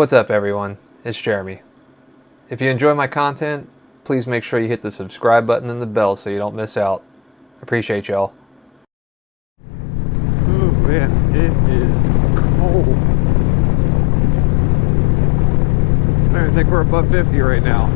What's up everyone, it's Jeremy. If you enjoy my content, please make sure you hit the subscribe button and the bell so you don't miss out. Appreciate y'all. Oh man, it is cold. I don't even think we're above 50 right now.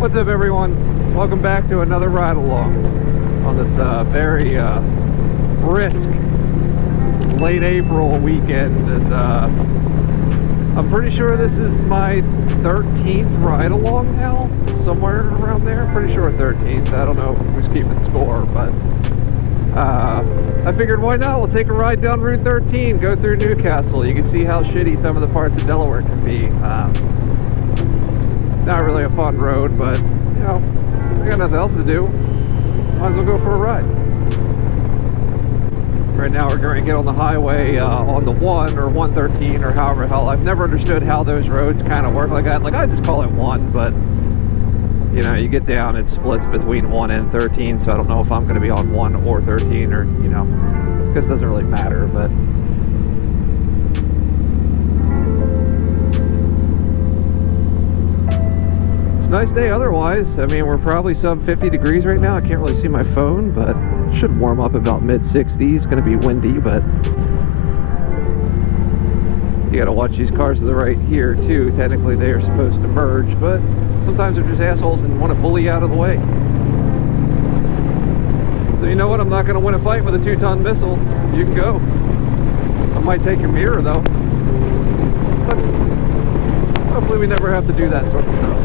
What's up everyone? Welcome back to another ride along on this very brisk late April weekend. I'm pretty sure this is my 13th ride along now, somewhere around there. Pretty sure 13th. I don't know who's keeping score, but I figured why not? We'll take a ride down Route 13, go through Newcastle. You can see how shitty some of the parts of Delaware can be. Not really a fun road, but you know, I got nothing else to do. Might as well go for a ride. Right now we're going to get on the highway on the 1 or 113 or however the hell. I've never understood how those roads kind of work like that. Like I just call it 1, but you know, you get down, it splits between 1 and 13, so I don't know if I'm going to be on 1 or 13 or, you know, because it doesn't really matter, but nice day otherwise. I mean, we're probably sub 50 degrees right now. I can't really see my phone, but it should warm up about mid 60s. Gonna be windy, but you gotta watch these cars to the right here too. Technically they are supposed to merge, but sometimes they're just assholes and want to bully you out of the way. So you know what? I'm not gonna win a fight with a 2-ton missile. You can go. I might take your mirror though, but hopefully we never have to do that sort of stuff.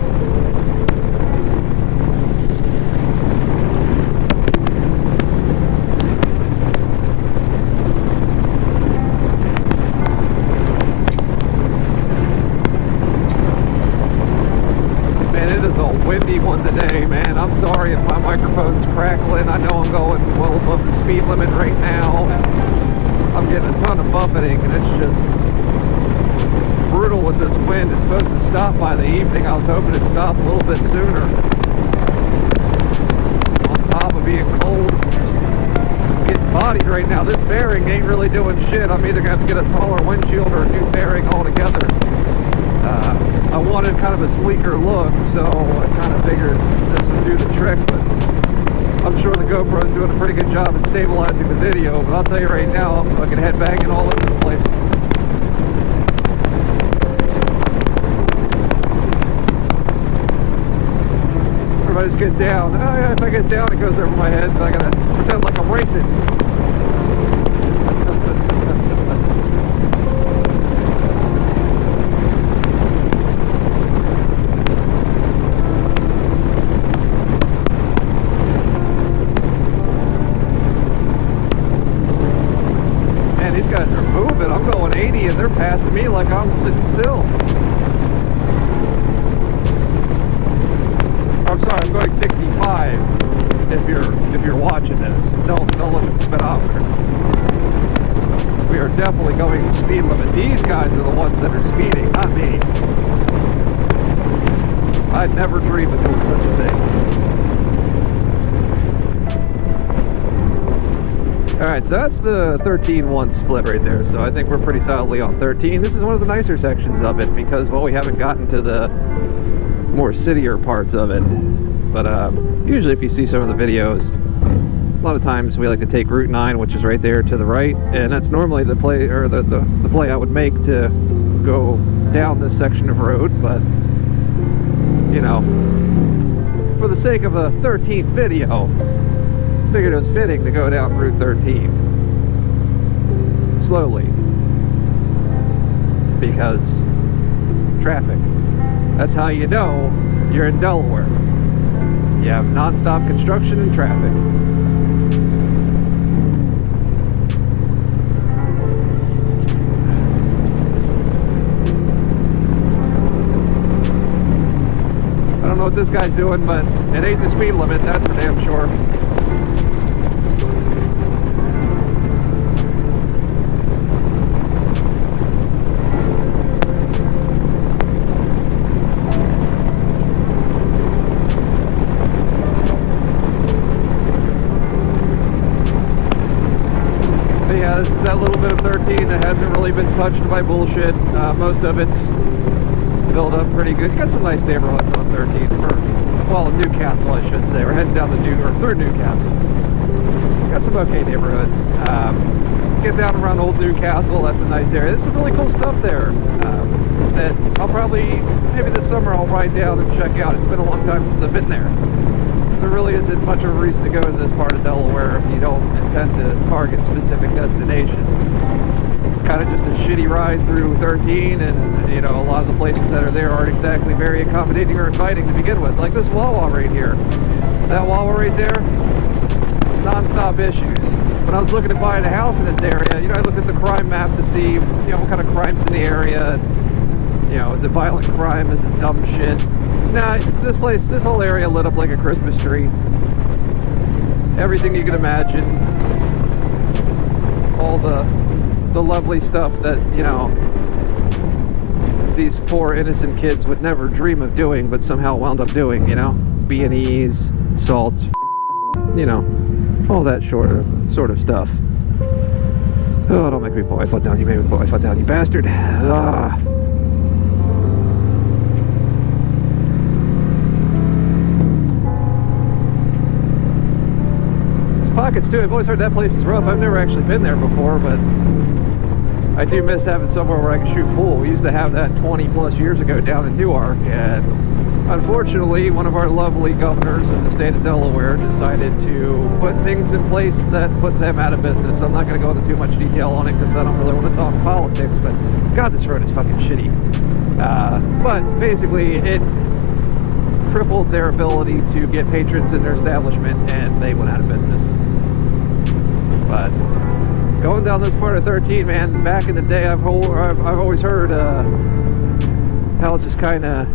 Windy one today, man. I'm sorry if my microphone's crackling. I know I'm going well above the speed limit right now, and I'm getting a ton of buffeting, and it's just brutal with this wind. It's supposed to stop by the evening. I was hoping it'd stop a little bit sooner. On top of being cold, just getting bodied right now. This fairing ain't really doing shit. I'm either gonna have to get a taller windshield or a new fairing altogether. I wanted kind of a sleeker look, so I kind of figured this would do the trick, but I'm sure the GoPro's doing a pretty good job at stabilizing the video, but I'll tell you right now, I'm fucking head banging all over the place. Everybody's get down. Oh yeah, if I get down it goes over my head, but I gotta pretend like I'm racing. I'm going 80 and they're passing me like I'm sitting still. I'm sorry, I'm going 65 if you're watching this. Don't look at the speedometer. We are definitely going the speed limit. These guys are the ones that are speeding, not me. I'd never dream of doing such a thing. Alright, so that's the 13-1 split right there, so I think we're pretty solidly on 13. This is one of the nicer sections of it because, well, we haven't gotten to the more cittier parts of it. But usually if you see some of the videos, a lot of times we like to take Route 9, which is right there to the right, and that's normally the play, or the play I would make to go down this section of road, but, you know, for the sake of a 13th video, figured it was fitting to go down Route 13 slowly because traffic. That's how you know you're in Delaware. You have non-stop construction and traffic. I don't know what this guy's doing, but it ain't the speed limit, that's for damn sure. that little bit of 13 that hasn't really been touched by bullshit. Most of it's built up pretty good. You got some nice neighborhoods on 13, well, Newcastle, I should say. We're heading down through Newcastle. Got some okay neighborhoods. Get down around Old Newcastle, that's a nice area. There's some really cool stuff there that I'll probably, maybe this summer I'll ride down and check out. It's been a long time since I've been there. There really isn't much of a reason to go to this part of Delaware if you don't intend to target specific destinations. It's kind of just a shitty ride through 13, and you know, a lot of the places that are there aren't exactly very accommodating or inviting to begin with. Like this Wawa right here. That Wawa right there, non-stop issues. When I was looking at buying a house in this area, you know, I looked at the crime map to see, you know, what kind of crime's in the area. You know, is it violent crime? Is it dumb shit? Nah, this whole area lit up like a Christmas tree. Everything you can imagine. All the lovely stuff that, you know, these poor innocent kids would never dream of doing, but somehow wound up doing, you know? B&Es, salts, you know, all that sort of stuff. Oh, don't make me put my foot down. You made me put my foot down, you bastard. Ah. Pockets too. I've always heard that place is rough. I've never actually been there before, but I do miss having somewhere where I can shoot pool. We used to have that 20 plus years ago down in Newark, and unfortunately one of our lovely governors in the state of Delaware decided to put things in place that put them out of business. I'm not going to go into too much detail on it because I don't really want to talk politics, but God, this road is fucking shitty. But basically it crippled their ability to get patrons in their establishment, and they went out of business. But going down this part of 13, man, back in the day, I've always heard how just kind of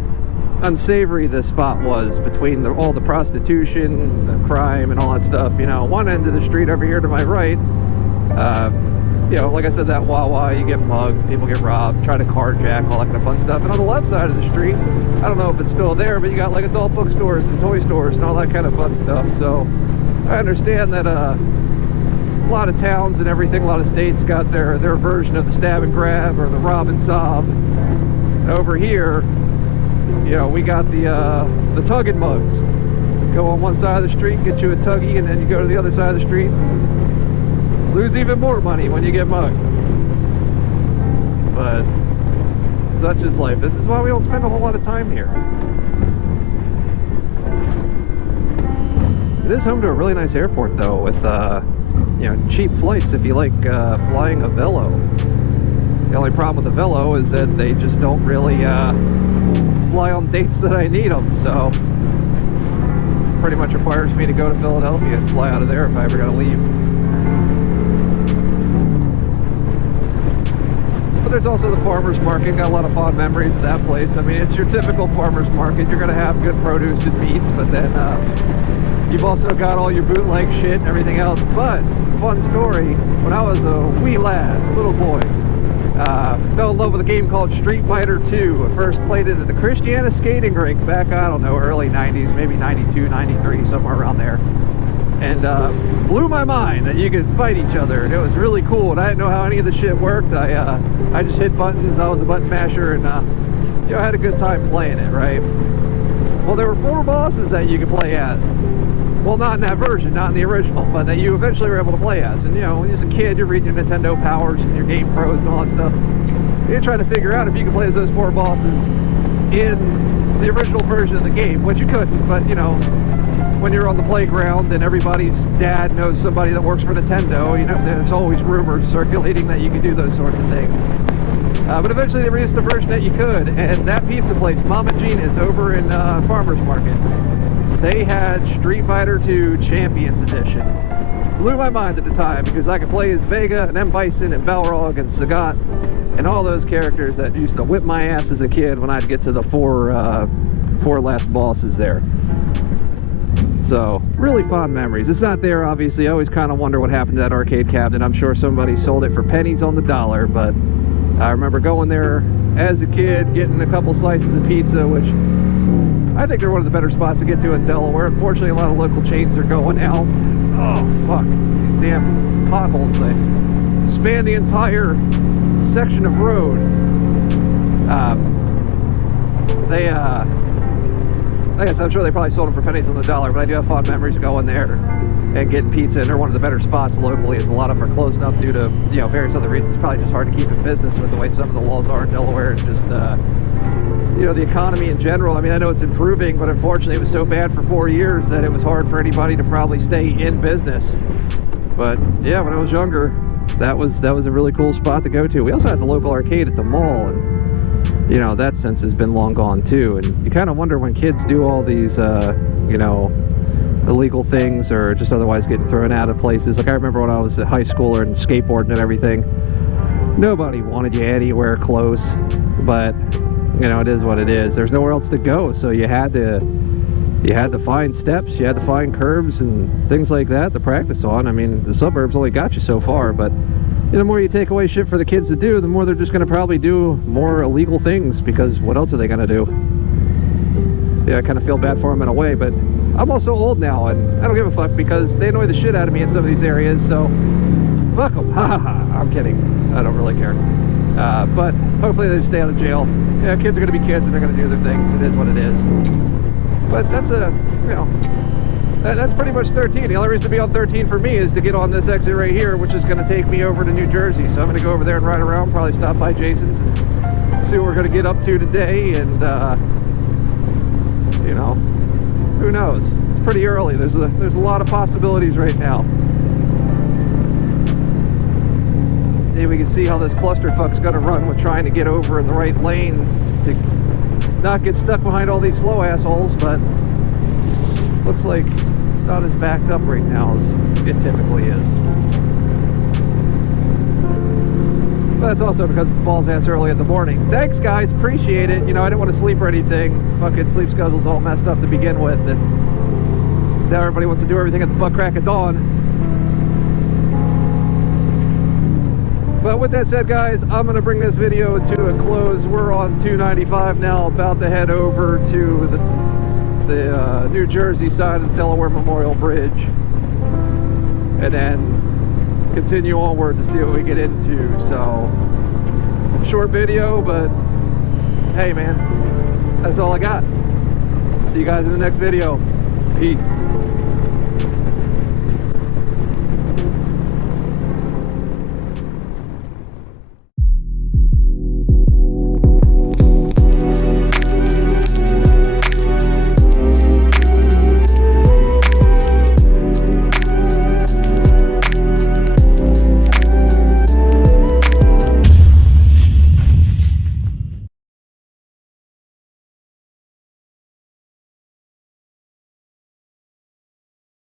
unsavory this spot was between all the prostitution, the crime, and all that stuff. You know, one end of the street over here to my right, you know, like I said, that Wawa, you get mugged, people get robbed, try to carjack, all that kind of fun stuff. And on the left side of the street, I don't know if it's still there, but you got like adult bookstores and toy stores and all that kind of fun stuff. So I understand that a lot of towns and everything, a lot of states got their version of the stab and grab or the rob and sob. Over here, you know, we got the tug and mugs. Go on one side of the street, get you a tuggy, and then you go to the other side of the street, lose even more money when you get mugged. But such is life. This is why we don't spend a whole lot of time here. It is home to a really nice airport though, with you know, cheap flights if you like flying a Velo. The only problem with the Velo is that they just don't really fly on dates that I need them, so pretty much requires me to go to Philadelphia and fly out of there if I ever gotta leave. But there's also the farmer's market. Got a lot of fond memories of that place. I mean, it's your typical farmer's market. You're gonna have good produce and meats, but then you've also got all your bootleg shit and everything else. But fun story, when I was a wee lad, little boy, fell in love with a game called Street Fighter 2. I first played it at the Christiana skating rink back, I don't know, early 90s, maybe 92, 93, somewhere around there. And blew my mind that you could fight each other, and it was really cool. And I didn't know how any of the shit worked. I just hit buttons. I was a button masher, and you know, I had a good time playing it, right? Well, there were 4 bosses that you could play as. Well, not in that version, not in the original, but that you eventually were able to play as. And you know, when you're a kid, you're reading your Nintendo Powers and your Game Pros and all that stuff. You're trying to figure out if you can play as those 4 bosses in the original version of the game, which you couldn't. But you know, when you're on the playground and everybody's dad knows somebody that works for Nintendo, you know, there's always rumors circulating that you can do those sorts of things. But eventually they released the version that you could, and that pizza place, Mama Gina's, over in Farmer's Market, they had Street Fighter 2 Champions Edition. Blew my mind at the time because I could play as Vega and M. Bison and Balrog and Sagat and all those characters that used to whip my ass as a kid when I'd get to the four last bosses there. So, really fond memories. It's not there, obviously. I always kind of wonder what happened to that arcade cabinet. I'm sure somebody sold it for pennies on the dollar, but I remember going there as a kid, getting a couple slices of pizza, which I think they're one of the better spots to get to in Delaware. Unfortunately, a lot of local chains are going out. Oh, fuck. These damn potholes, they span the entire section of road. I guess I'm sure they probably sold them for pennies on the dollar, but I do have fond memories of going there and getting pizza, and they're one of the better spots locally, as a lot of them are closing up due to, you know, various other reasons. It's probably just hard to keep in business with the way some of the laws are in Delaware, and just, you know, the economy in general. I mean, I know it's improving, but unfortunately it was so bad for 4 years that it was hard for anybody to probably stay in business. But yeah, when I was younger, that was a really cool spot to go to. We also had the local arcade at the mall, and you know, that sense has been long gone too. And you kind of wonder when kids do all these, you know, illegal things or just otherwise getting thrown out of places. Like I remember when I was a high schooler and skateboarding and everything, nobody wanted you anywhere close, but you know, it is what it is. There's nowhere else to go, so you had to find steps, you had to find curbs and things like that to practice on. I mean, the suburbs only got you so far, but you know, the more you take away shit for the kids to do, the more they're just going to probably do more illegal things, because what else are they going to do? Yeah, I kind of feel bad for them in a way, but I'm also old now, and I don't give a fuck, because they annoy the shit out of me in some of these areas, so fuck them. Ha ha ha. I'm kidding. I don't really care. But hopefully they stay out of jail. Yeah, kids are going to be kids, and they're going to do their things. It is what it is. But that's you know, that's pretty much 13. The only reason to be on 13 for me is to get on this exit right here, which is going to take me over to New Jersey. So I'm going to go over there and ride around, probably stop by Jason's and see what we're going to get up to today. And, you know, who knows? It's pretty early. There's a lot of possibilities right now. And we can see how this clusterfuck's going to run with trying to get over in the right lane to not get stuck behind all these slow assholes, but looks like it's not as backed up right now as it typically is. But that's also because it's balls ass early in the morning. Thanks guys, appreciate it. You know, I didn't want to sleep or anything. Fucking sleep schedule's all messed up to begin with, and now everybody wants to do everything at the butt crack of dawn. But with that said, guys, I'm going to bring this video to a close. We're on 295 now, about to head over to the New Jersey side of the Delaware Memorial Bridge, and then continue onward to see what we get into. So, short video, but hey man, that's all I got. See you guys in the next video. Peace.